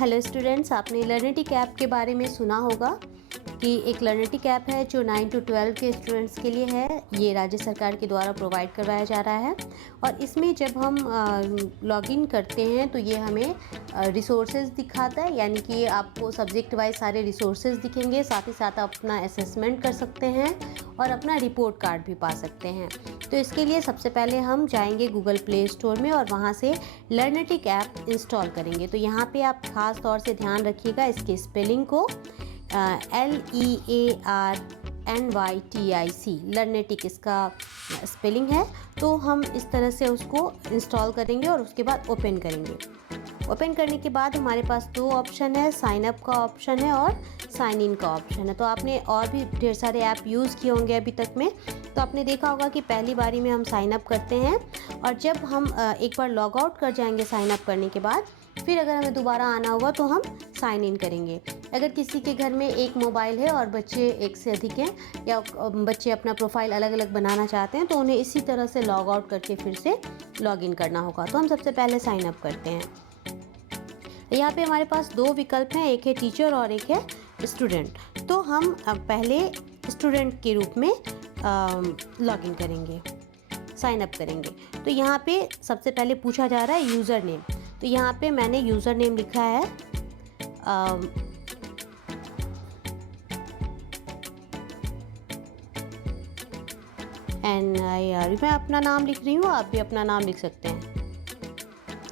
Hello students, आपने Learnitic app के बारे में सुना होगा कि एक लर्निटिक ऐप है जो 9 to 12 के स्टूडेंट्स के लिए है। ये राज्य सरकार के द्वारा प्रोवाइड करवाया जा रहा है और इसमें जब हम लॉगिन करते हैं तो ये हमें रिसोर्सेज दिखाता है, यानी कि आपको सब्जेक्ट वाइज सारे रिसोर्सेज दिखेंगे। साथ ही साथ आप अपना असेसमेंट कर सकते हैं और अपना रिपोर्ट कार्ड भी पा सकते हैं। तो इसके लिए सबसे पहले हम जाएंगे गूगल प्ले स्टोर में और वहाँ से लर्निटिक ऐप इंस्टॉल करेंगे। तो यहाँ पे आप ख़ास तौर से ध्यान रखिएगा इसके स्पेलिंग को, LEARNYTIC लर्निटिक इसका स्पेलिंग है। तो हम इस तरह से उसको इंस्टॉल करेंगे और उसके बाद ओपन करेंगे। ओपन करने के बाद हमारे पास दो ऑप्शन है, साइन अप का ऑप्शन है और साइन इन का ऑप्शन है। तो आपने और भी ढेर सारे ऐप यूज़ किए होंगे अभी तक में, तो आपने देखा होगा कि पहली बारी में हम साइन अप करते हैं और जब हम एक बार लॉग आउट कर जाएंगे साइन अप करने के बाद, फिर अगर हमें दोबारा आना होगा तो हम साइन इन करेंगे। अगर किसी के घर में एक मोबाइल है और बच्चे एक से अधिक हैं या बच्चे अपना प्रोफाइल अलग अलग बनाना चाहते हैं तो उन्हें इसी तरह से लॉग आउट करके फिर से लॉग इन करना होगा। तो हम सबसे पहले साइन अप करते हैं। यहाँ पे हमारे पास दो विकल्प हैं, एक है टीचर और एक है स्टूडेंट। तो हम पहले स्टूडेंट के रूप में लॉग इन करेंगे, साइन अप करेंगे। तो यहाँ पे सबसे पहले पूछा जा रहा है यूज़र नेम। तो यहाँ पे मैंने यूज़र नेम लिखा है NIR। मैं अपना नाम लिख रही हूँ, आप भी अपना नाम लिख सकते हैं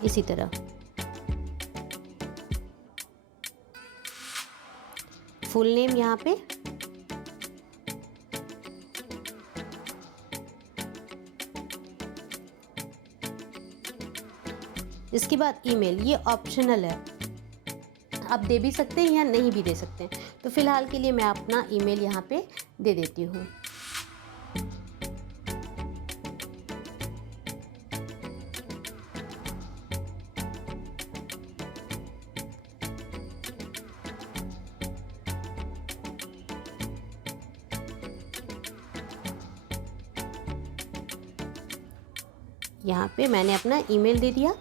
इसी तरह। फुल नेम यहाँ पे, इसके बाद ईमेल। ये ऑप्शनल है, आप दे भी सकते हैं या नहीं भी दे सकते हैं। तो फिलहाल के लिए मैं अपना ईमेल यहाँ पे दे देती हूँ। यहाँ पे मैंने अपना ईमेल दे दिया।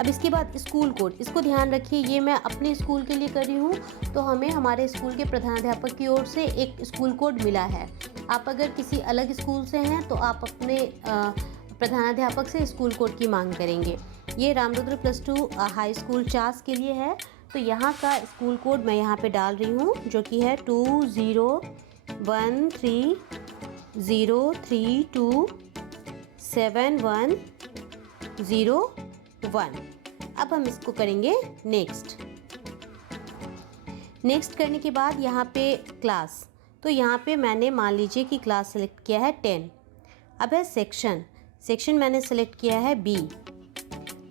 अब इसके बाद स्कूल कोड, इसको ध्यान रखिए, ये मैं अपने स्कूल के लिए कर रही हूँ तो हमें हमारे स्कूल के प्रधानाध्यापक की ओर से एक स्कूल कोड मिला है। आप अगर किसी अलग स्कूल से हैं तो आप अपने प्रधानाध्यापक से स्कूल कोड की मांग करेंगे। ये रामरुद्र +2 हाई स्कूल चास के लिए है। तो यहाँ का स्कूल कोड मैं यहाँ पर डाल रही हूँ जो कि है 201303271001। अब हम इसको करेंगे नेक्स्ट। नेक्स्ट करने के बाद यहाँ पे क्लास, तो यहाँ पे मैंने मान लीजिए कि क्लास सेलेक्ट किया है 10। अब है सेक्शन, सेक्शन मैंने सेलेक्ट किया है B।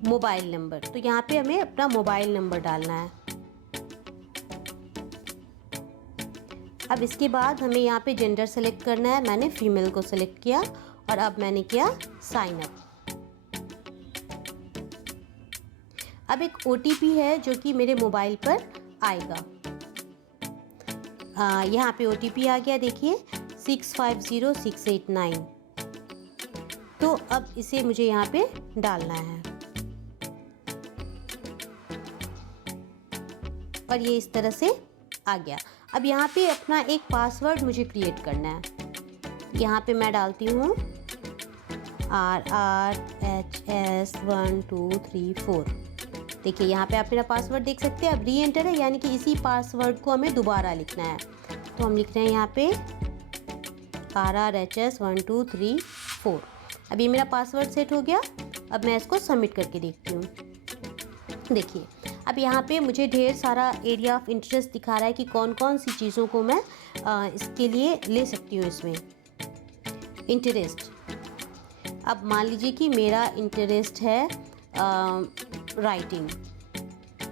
मोबाइल नंबर, तो यहाँ पे हमें अपना मोबाइल नंबर डालना है। अब इसके बाद हमें यहाँ पे जेंडर सेलेक्ट करना है, मैंने फीमेल को सेलेक्ट किया और अब मैंने किया साइन अप। अब एक OTP है जो कि मेरे मोबाइल पर आएगा। यहाँ पे OTP आ गया, देखिए 650689। तो अब इसे मुझे यहाँ पे डालना है और ये इस तरह से आ गया। अब यहाँ पे अपना एक पासवर्ड मुझे क्रिएट करना है। यहाँ पे मैं डालती हूँ RRHS1234। देखिए यहाँ पे आप मेरा पासवर्ड देख सकते हैं। अब री एंटर है, यानी कि इसी पासवर्ड को हमें दोबारा लिखना है। तो हम लिख रहे हैं यहाँ पे RRHS1234। अब ये मेरा पासवर्ड सेट हो गया। अब मैं इसको सबमिट करके देखती हूँ। देखिए अब यहाँ पे मुझे ढेर सारा एरिया ऑफ इंटरेस्ट दिखा रहा है कि कौन कौन सी चीज़ों को मैं इसके लिए ले सकती हूँ। इसमें इंटरेस्ट, अब मान लीजिए कि मेरा इंटरेस्ट है राइटिंग,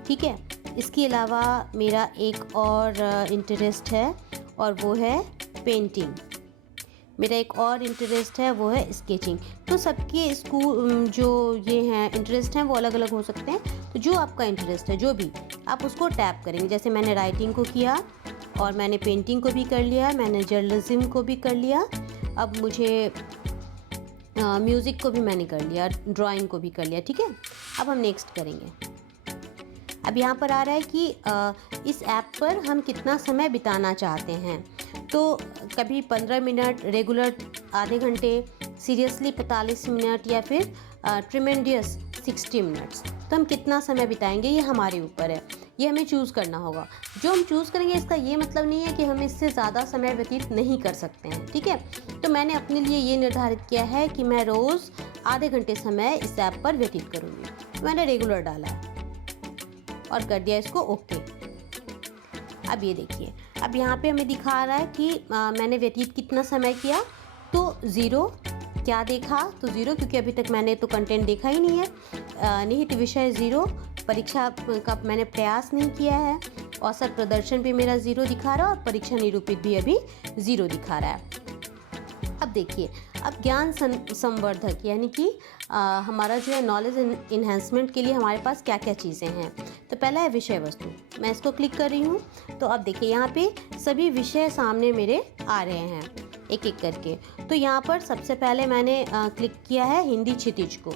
ठीक है। इसके अलावा मेरा एक और इंटरेस्ट है और वो है पेंटिंग। मेरा एक और इंटरेस्ट है वो है स्केचिंग। तो सबके स्कूल जो ये हैं इंटरेस्ट हैं वो अलग अलग हो सकते हैं। तो जो आपका इंटरेस्ट है जो भी, आप उसको टैप करेंगे। जैसे मैंने राइटिंग को किया और मैंने पेंटिंग को भी कर लिया, मैंने जर्नलिज्म को भी कर लिया। अब मुझे म्यूज़िक को भी मैंने कर लिया, ड्राइंग को भी कर लिया, ठीक है। अब हम नेक्स्ट करेंगे। अब यहाँ पर आ रहा है कि इस ऐप पर हम कितना समय बिताना चाहते हैं। तो कभी 15 मिनट, रेगुलर आधे घंटे, सीरियसली 45 मिनट या फिर ट्रिमेंडियस 60 मिनट्स। तो हम कितना समय बिताएंगे ये हमारे ऊपर है, ये हमें चूज़ करना होगा। जो हम चूज़ करेंगे इसका ये मतलब नहीं है कि हम इससे ज़्यादा समय व्यतीत नहीं कर सकते हैं, ठीक है। तो मैंने अपने लिए ये निर्धारित किया है कि मैं रोज़ आधे घंटे समय इस ऐप पर व्यतीत करूँगी। मैंने रेगुलर डाला है और कर दिया इसको ओके। अब ये देखिए, अब यहाँ पे हमें दिखा रहा है कि मैंने व्यतीत कितना समय किया। तो 0 क्या देखा, तो 0 क्योंकि अभी तक मैंने तो कंटेंट देखा ही नहीं है। निहित विषय 0, परीक्षा का मैंने प्रयास नहीं किया है। औसत प्रदर्शन भी मेरा 0 दिखा रहा है और परीक्षा निरूपित भी अभी 0 दिखा रहा है। अब देखिए, अब ज्ञान संवर्धक यानी कि हमारा जो है नॉलेज इन्हेंसमेंट के लिए हमारे पास क्या क्या चीज़ें हैं। तो पहला है विषय वस्तु, मैं इसको क्लिक कर रही हूँ। तो अब देखिए यहाँ पे सभी विषय सामने मेरे आ रहे हैं एक एक करके। तो यहाँ पर सबसे पहले मैंने क्लिक किया है हिंदी क्षितिज को।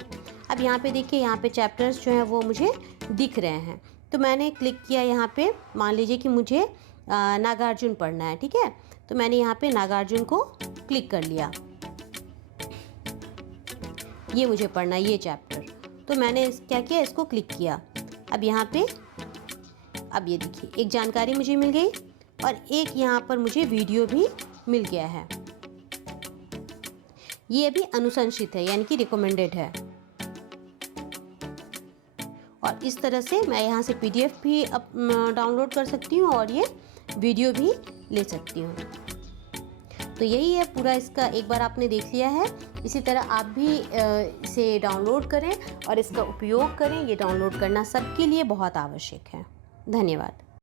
अब यहाँ पे देखिए, यहाँ पे चैप्टर्स जो हैं वो मुझे दिख रहे हैं। तो मैंने क्लिक किया यहाँ पे, मान लीजिए कि मुझे नागार्जुन पढ़ना है, ठीक है। तो मैंने यहाँ पे नागार्जुन को क्लिक कर लिया, ये मुझे पढ़ना है ये चैप्टर। तो मैंने क्या किया, इसको क्लिक किया। अब यहाँ पे अब ये देखिए एक जानकारी मुझे मिल गई और एक यहाँ पर मुझे वीडियो भी मिल गया है। ये भी अनुशंसित है यानी कि रिकमेंडेड है। और इस तरह से मैं यहाँ से PDF भी डाउनलोड कर सकती हूँ और ये वीडियो भी ले सकती हूँ। तो यही है पूरा इसका, एक बार आपने देख लिया है। इसी तरह आप भी इसे डाउनलोड करें और इसका उपयोग करें। ये डाउनलोड करना सबके लिए बहुत आवश्यक है। धन्यवाद।